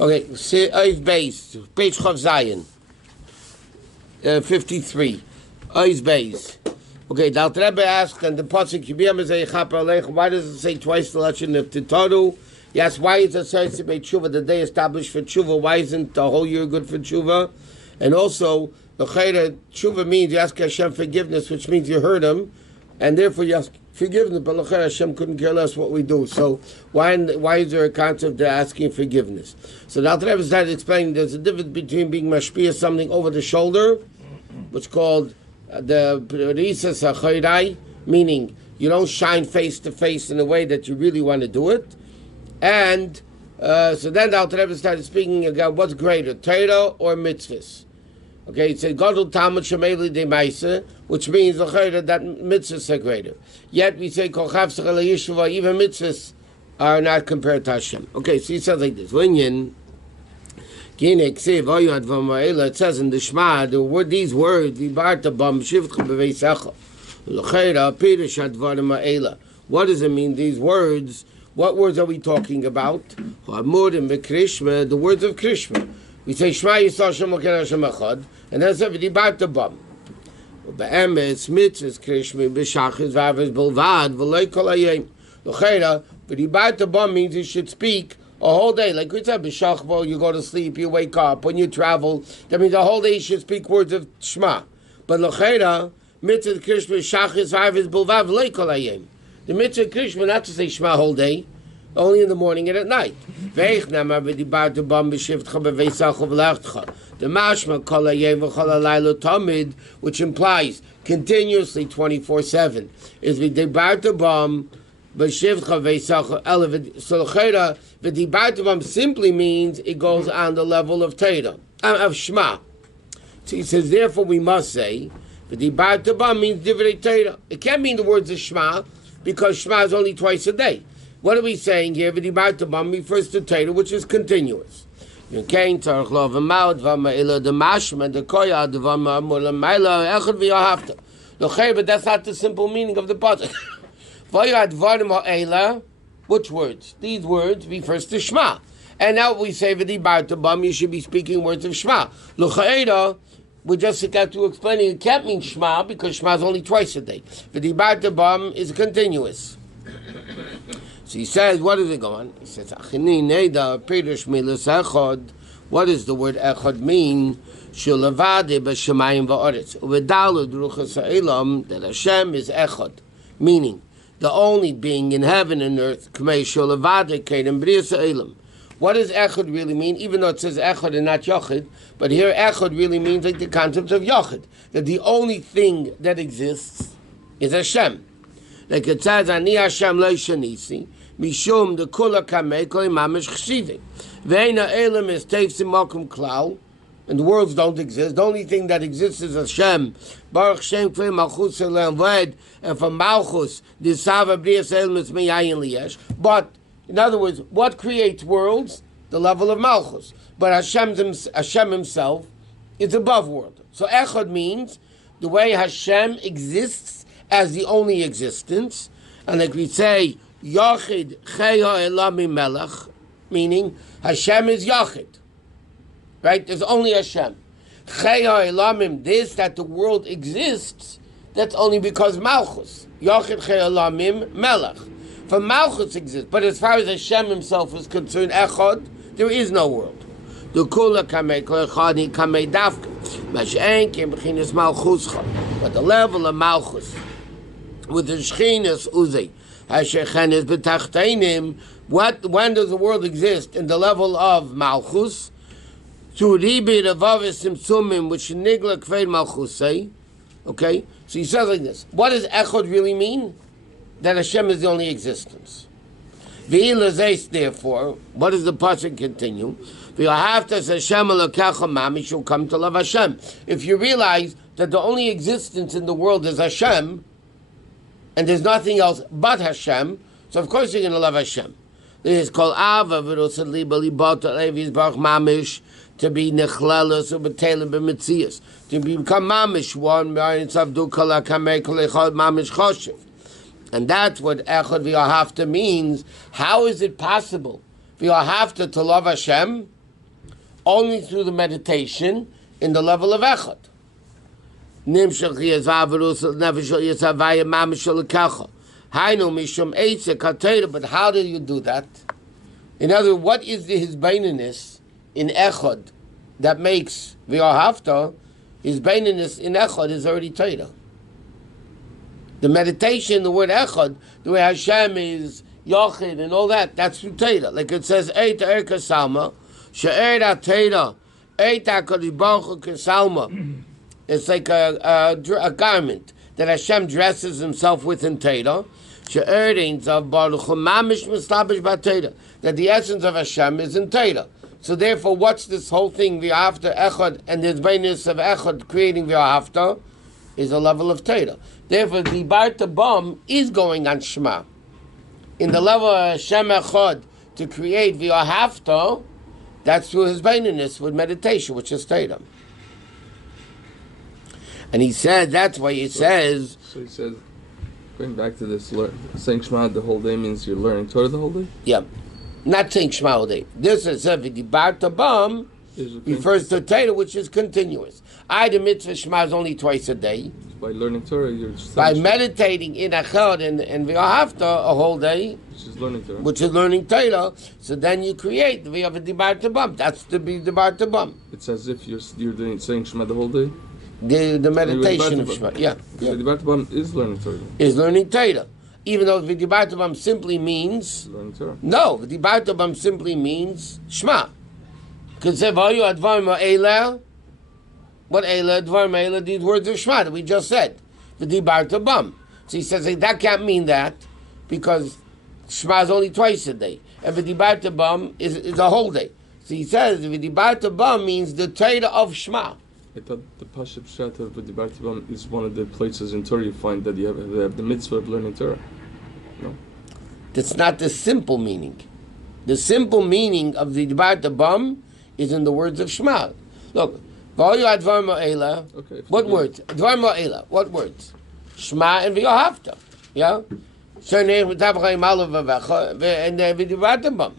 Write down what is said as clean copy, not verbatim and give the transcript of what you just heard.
Okay, Oiz Beis, page Chav Zayin, 53. Oiz Beis. Okay, the Alter Rebbe asked, and the pasuk Yibiyam is a Chaper Aleich. Why does it say twice the lashon of Titaru? Yes, why is it says to make tshuva the day established for tshuva? Why isn't the whole year good for tshuva? And also, the chayra tshuva means you ask Hashem forgiveness, which means you hurt him, and therefore you ask forgiveness. But l'chayra Hashem couldn't care less what we do. So why is there a concept of asking forgiveness? So the Alter Rebbe started explaining there's a difference between being mashpia something over the shoulder, which is called the risas acharei, meaning you don't shine face to face in a way that you really want to do it. And so then the Alter Rebbe started speaking about what's greater, Torah or mitzvahs. Okay, it said Gadol Talmud Shemeli de Maisa, which means that mitzvahs are greater. Yet we say Kol Chavsach Ele Yeshuva, even mitzvahs are not compared to Hashem. Okay, so he says like this: it says in the Shema, these words, what does it mean, these words? What words are we talking about? The words of Krishma. We say Shema Yisrael Hashem Elokeinu Hashem Echad, and then say V'dibarta bam. Be'emes mitzvahs Krishma b'shachris v'avos bilvad v'lo kol hayom. L'cheira V'dibarta bam means you should speak a whole day. Like we said, b'shachvo, you go to sleep, you wake up, when you travel. That means the whole day you should speak words of Shema. But l'cheira mitzvahs Krishma b'shachris v'avos bilvad v'lo kol hayom. The mitzvah Krishma not to say Shema whole day, only in the morning and at night. The mashma kol hayom v'chol halayla tamid, which implies continuously 24/7, is v'dibarta bam b'shivcha v'esacha elev. So l'chayra v'dibarta bam simply means it goes on the level of Torah, of Shema. So he says, therefore we must say v'dibarta bam means divrei Torah. It can't mean the words of Shema, because Shema is only twice a day. What are we saying here? V'dibarta bam refers to Torah, which is continuous. But that's not the simple meaning of the pasuk. Which words? These words refers to Shema. And now we say v'dibarta bam, you should be speaking words of Shema. We just got to explain it can't mean Shema, because Shema is only twice a day. V'dibarta bam is continuous. So he says, what does it go on? He says, what does the word echad mean? That Hashem is echad, meaning the only being in heaven and earth. What does echad really mean? Even though it says echad and not yachid, but here echad really means like the concept of yachid, that the only thing that exists is Hashem. Like it says, Ani Hashem lo shanisi, mishum de kula kamei kol mamish chshivim. Ve'ena elam is teifsim malkum klal, and the worlds don't exist. The only thing that exists is Hashem. Baruch Shem k'vei malchus elam v'ed, and from malchus, the sava brias elam is meyayin liyesh. But, in other words, what creates worlds? The level of malchus. But Hashem himself is above world. So echad means the way Hashem exists as the only existence, and like we say, Yachid Cheya Elami Melech, meaning Hashem is Yachid, right? There's only Hashem. Cheya Elamim, this that the world exists, that's only because Malchus. Yachid Cheya Elamim Melech. For Malchus exists, but as far as Hashem himself is concerned, Echad, there is no world. The Kula Kamei Kol Echad Kamei Dafka, Mashen Kim B'chinas Malchuscha, but the level of Malchus with the Shchinas Uzei, Hashechenes B'tachteinim, when does the world exist? In the level of Malchus, to Ribi Revavis Simsumim, which Nigla Kveid Malchusei. Okay? So he says like this. What does Echad really mean? That Hashem is the only existence. V'ilazes, therefore, what does the pasuk continue? V'yahavtas Hashem Elokecha mamish, you'll come to love Hashem. If you realize that the only existence in the world is Hashem, and there's nothing else but Hashem, so of course you're going to love Hashem. This is called Ava v'rosad liba libata levis baruch mamish, to be nechlelas or b'telim b'metzias, to become mamish one b'ayin du kala kamei kol echad mamish choshev. And that's what echad v'yahavta means. How is it possible v'yahavta to love Hashem only through the meditation in the level of echad. But how do you do that? In other words, what is his baininess in echad that makes v'ahavta? His baininess in echad is already Torah. The meditation, the word echad, the way Hashem is Yochid and all that, that's through Torah. Like it says, Eita Erka Salma, She'er Torah, Eita Kodesh Baruch Hu Kesalma. It's like a garment that Hashem dresses himself with in Torah. She'er of Baruch Hu Mamish Mislabish B'Torah. That the essence of Hashem is in Torah. So therefore, what's this whole thing, V'After Echad, and the beinus of Echad creating V'After, is a level of Torah. Therefore, the Barta Bam is going on Shema. In the level of Hashem Echad, to create V'After, that's through his beinus with meditation, which is Torah. And he said, that's why he says... So he says, going back to this, saying Shema the whole day means you're learning Torah the whole day? Yeah. Not saying Shema all day. This is the Barta Bam refers to Torah, which is continuous. The mitzvah Shema is only twice a day. By learning Torah, you're just by meditating in Achad and V'ahavta a whole day, which is learning Torah. So then you create the Barta Bam. That's the Barta Bam. It's as if you're doing saying Shema the whole day. The meditation of Shema, yeah. The Barta Bam is learning Torah. Is learning Torah. Even though the Barta Bam simply means... learning Torah. No, the Barta Bam simply means Shema. Because if all you advar ma'ela, what Eila, advar ma'ela, these words of Shema that we just said. The Barta Bam. So he says, that can't mean that, because Shema is only twice a day. And the Barta Bam is a whole day. So he says, the Barta Bam means the Torah of Shema. I thought the Parshat of the Barta Bam is one of the places in Torah you find that they have the mitzvah of learning Torah. No? That's not the simple meaning. The simple meaning of the Barta Bam is in the words of Shema. Look, what words? Dvar Ma'ela. What words? Shema and V'ahavta. Yeah? And the Barta Bam.